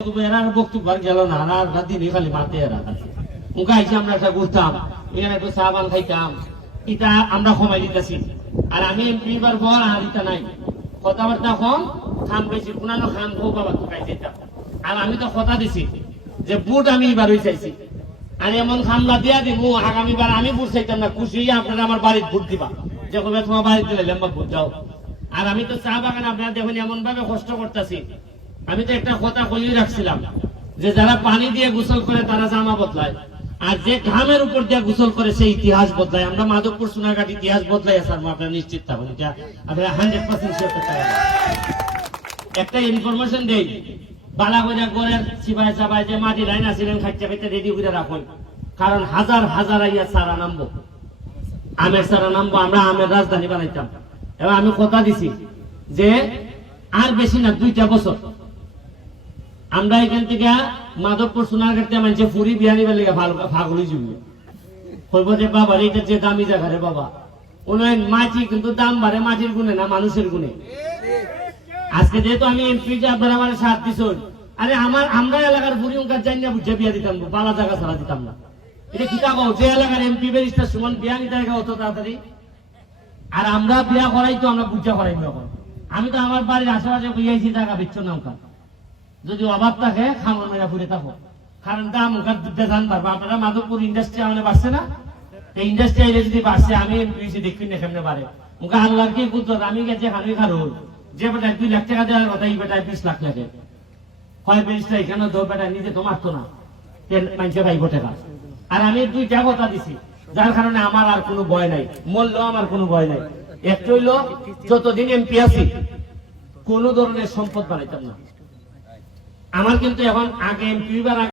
না আমি আমি তো যে বুট আমি এবার চাইছি। আর এমন খামলা দিয়া দিব আগামীবার আমি বুট চাইতাম না, খুশি আপনারা আমার বাড়ির ভোট দিবা। যে কবে তোমার বাড়িতে লেম্বা ভোট দাও। আর আমি তো চা বাগান আপনারা দেখুন এমন ভাবে কষ্ট করতেছি। আমি তো একটা কথা কইয়ে রাখছিলাম যে যারা পানি দিয়ে গোসল করে তারা জামা বদলায়। আর যে ঘামের উপর দিয়ে গোসল করে সেই ইতিহাস বদলায়। আমরা মাধবপুর সোনাঘাট ইতিহাস বদলাই স্যার আপনারা নিশ্চিত থাকুন। আপনারা হান্ড্রেড পার্সেন্ট একটা ইনফরমেশন দেই। বালাগোজা গড়ের সিবাই সাবাই যে মাটি লাইন আছিলেন খাইতে খাইতে রেডি করে রাখুন। কারণ হাজার হাজার আইয়া সারা নামবো আমের সারা নামবো আমরা আমের রাজধানী বানাইতাম। এবার আমি কথা দিছি যে আর বেশি না, দুইটা বছর। আমরা এখান থেকে মাধবপুর সোনারঘাটতে মানছে ফুরি বিহানি বেলে ভাগলি জুড়বে কইব যে, বাবা এইটা যে দামি জায়গা রে, বাবা। উন্নয়ন মাছি কিন্তু দাম বাড়ে মাটির গুণে না, মানুষের গুণে। আজকে যেহেতু আমি এমপি যে আপনারা আমার সাথ দিছুন, আরে আমার আমরা এলাকার বুড়ি উনকার জানি না, বুঝে বিয়া দিতাম বালা জায়গা ছাড়া দিতাম না। এটা কি কাকো, যে এলাকার এমপি বেরিস্টার সুমন বিয়া নিতে অত তাড়াতাড়ি? আর আমরা বিয়া করাই তো, আমরা বুঝা করাই এখন আমি তো আমার বাড়ির আশেপাশে বুঝাইছি টাকা বিচ্ছ না ওখান যদি অভাব থাকে, খামর মেরা ঘুরে থাকো। কারণ দাম বেদান পারব আপনারা মাধবপুর ইন্ডাস্ট্রি আমাদের বাড়ছে না? এই ইন্ডাস্ট্রি আইলে যদি বাড়ছে, আমি এমপি দেখি না কেমনে আল্লাহর কি আমি গেছে হানি খারো যে বেটা দুই লাখ টাকা দেওয়ার কথা এই বেটায় বিশ লাখ লাগে। হয় এখানে নিজে তো না। মাইনছে টাকা আর আমি দুইটা কথা দিছি। যার কারণে আমার আর কোনো ভয় নাই। মূল্য আমার কোনো ভয় নাই। একটা হইল, যতদিন এমপি আছি, কোন ধরনের সম্পদ বানাইতাম না। আমার কিন্তু এখন আগে এমপি